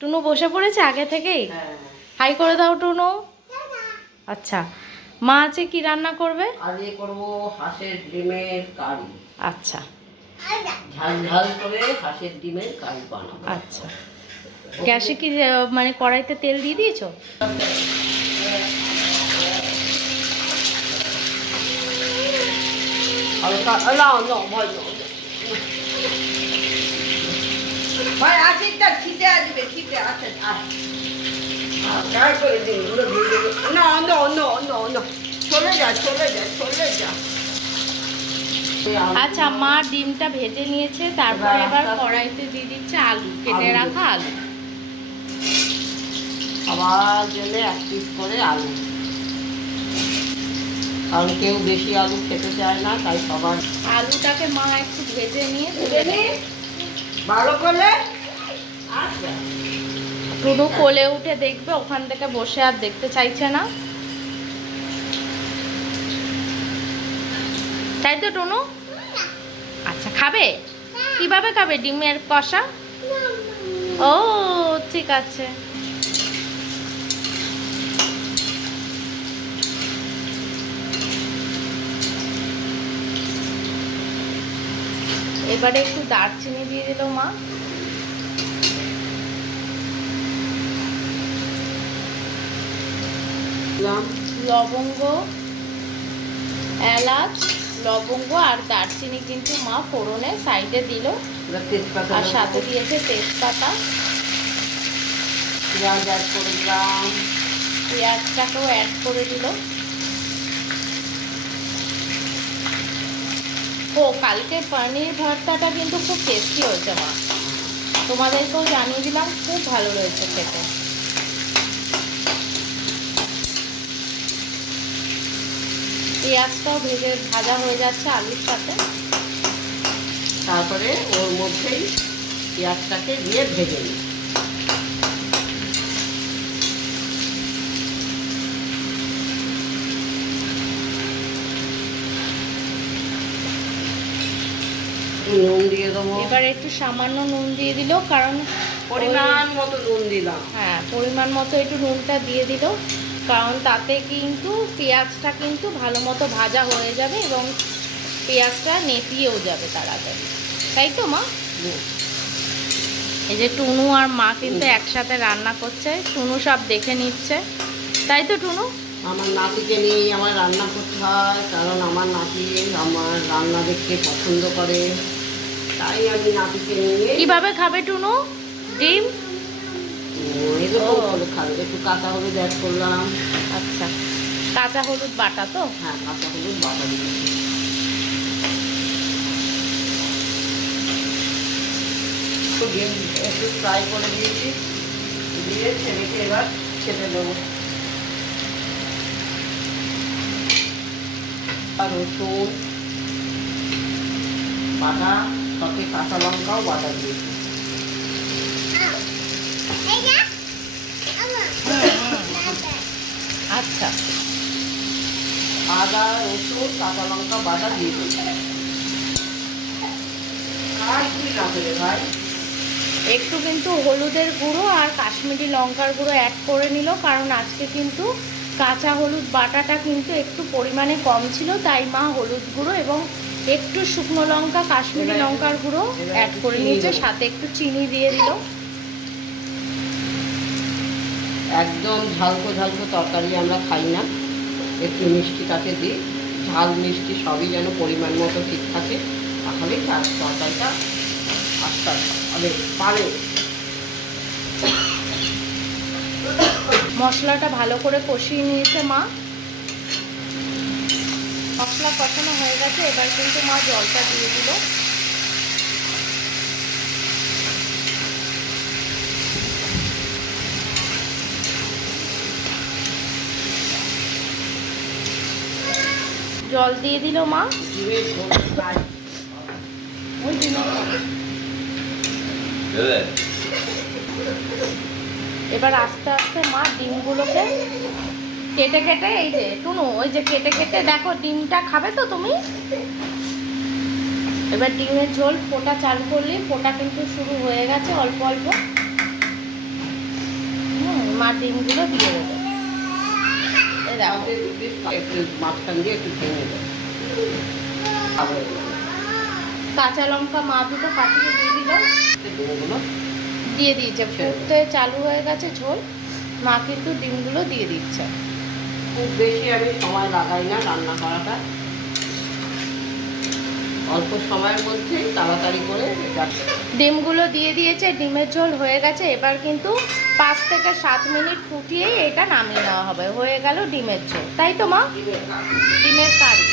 টুনু বসে পড়েছে আগে থেকেই। হ্যাঁ, হাই করে দাও টুনু। আচ্ছা, মা আছে কি রান্না করবে? আজকে করব হাঁসের ডিমের কারি। আচ্ছা, ঝাল ঝাল করে হাঁসের ডিমের কারি বানাবো। আচ্ছা। গ্যাসে কি মানে কড়াইতে তেল দিয়ে দিয়েছো? হালকা না না ভাই না ভাই আসিটা ছিটে আসবে ছিটে আসে করে দিন না না না না না চলে যা চলে যা চলে যা। আচ্ছা, মা ডিমটা ভেজে নিয়েছে, তারপর এবার কড়াইতে দিয়ে দিচ্ছে আলু, কেটে রাখা আলু। সবার জন্য এক পিস করে আলু, কারণ কেউ বেশি আলু খেতে চায় না, তাই সবার আলুটাকে মা একটু ভেজে নিয়ে তুলে নেয়। ভালো করে। আচ্ছা, টুনু কোলে উঠে দেখবে, ওখান থেকে বসে আর দেখতে চাইছে না, তাই তো টুনু? আচ্ছা, খাবে? কিভাবে খাবে ডিমের কষা? ও ঠিক আছে। এবারে একটু দারচিনি দিয়ে দিল মা, লবঙ্গ, এলাচ, লবঙ্গ আর দারচিনি কিন্তু মা ফোড়নে সাইডে দিল, আর সাথে দিয়েছে তেজপাতা। পেঁয়াজ অ্যাড করে দিলাম, পেঁয়াজটাকেও অ্যাড করে দিল। ও কালকে পনির ভর্তাটা কিন্তু খুব টেস্টি হয়েছে মা, তোমাদেরকেও জানিয়ে দিলাম, খুব ভালো রয়েছে খেতে। পেঁয়াজটাও ভাজা হয়ে যাচ্ছে আলুর সাথে, তারপরে ওর মধ্যেই পেঁয়াজটাকে দিয়ে ভেজে নিই। নুন দিয়ে দেবো, এবার একটু সামান্য নুন দিয়ে দিল, কারণ পরিমাণ মতো নুন দিলাম। হ্যাঁ, পরিমাণ মতো একটু নুনটা দিয়ে দিল, কারণ তাতে কিন্তু পেঁয়াজটা কিন্তু ভালো মতো ভাজা হয়ে যাবে এবং পেঁয়াজটা নেতিয়েও যাবে তাড়াতাড়ি, তাই তো মা? এই যে টুনু আর মা কিন্তু একসাথে রান্না করছে, টুনু সব দেখে নিচ্ছে, তাই তো টুনু? আমার নাতিকে নিয়ে আমার রান্না করতে হয়, কারণ আমার নাতি আমার রান্না দেখতে পছন্দ করে, তাই আমি নাতিকে নিয়ে। কিভাবে খাবে টুনু ডিম? এরকম খাবে, একটু কাঁচা হলুদ অ্যাড করলাম। আচ্ছা, কাঁচা হলুদ বাটা তো? হ্যাঁ, কাঁচা হলুদ বাটা দিয়েছি। ডিম একটু ফ্রাই করে দিয়েছি, দিয়ে ছেলেকে এবার খেতে দেবো। আর রসুন বাটা, সাথে কাঁচা লঙ্কাও বাটা দিয়েছি। আচ্ছা, আদা রসুন কাঁচা লঙ্কা বাটা দিয়ে দিয়েছি। আর কি লাগবে ভাই? একটু কিন্তু হলুদের গুঁড়ো আর কাশ্মীরি লঙ্কার গুঁড়ো অ্যাড করে নিল, কারণ আজকে কিন্তু কাঁচা হলুদ বাটাটা কিন্তু একটু পরিমাণে কম ছিল, তাই মা হলুদ গুঁড়ো এবং একটু শুকনো লঙ্কা কাশ্মীরি লঙ্কার গুঁড়ো অ্যাড করে নিয়েছে, সাথে একটু চিনি দিয়ে দিল। একদম ঝালকো ঝালকো তরকারি আমরা খাই না, একটু মিষ্টিটাকে দিই, ঝাল মিষ্টি সবই যেন পরিমাণ মতো ঠিক থাকে, তাহলেই তার তরকারিটা আস্তে আস্তে পারে। মশলাটা ভালো করে কষিয়ে নিয়েছে মা, মশলা কষানো হয়ে গেছে, এবার কিন্তু মা জলটা দিয়ে দিল। জল দিয়ে দিল মা। এবার আস্তে আস্তে মা ডিমগুলোকে কেটে কেটে, এই যে টুনু ওই যে কেটে কেটে দেখো, ডিমটা খাবে তো তুমি? এবার ডিমের ঝোল ফোটা চালু করলে, ফোটা কিন্তু শুরু হয়ে গেছে অল্প অল্প। মা ডিমগুলো দিয়ে দেবে। এই দেখো একটু মাঝখান দিয়ে একটু ভেঙে দেবো। কাঁচা লঙ্কা মা দুটো ফাটিয়ে দিয়ে দিল, ডিমগুলো দিয়ে দিয়েছে, ফুটতে চালু হয়ে গেছে ঝোল। মা কিন্তু ডিমগুলো দিয়ে দিচ্ছে। খুব বেশি আমি সময় লাগাই না রান্না করাটা, অল্প সময়ের মধ্যেই তাড়াতাড়ি করে এটা। ডিমগুলো দিয়ে দিয়েছে, ডিমের ঝোল হয়ে গেছে। এবার কিন্তু 5 থেকে 7 মিনিট ফুটিয়েই এটা নামিয়ে নেওয়া হবে। হয়ে গেল ডিমের ঝোল, তাই তো মা? ডিমের কারি।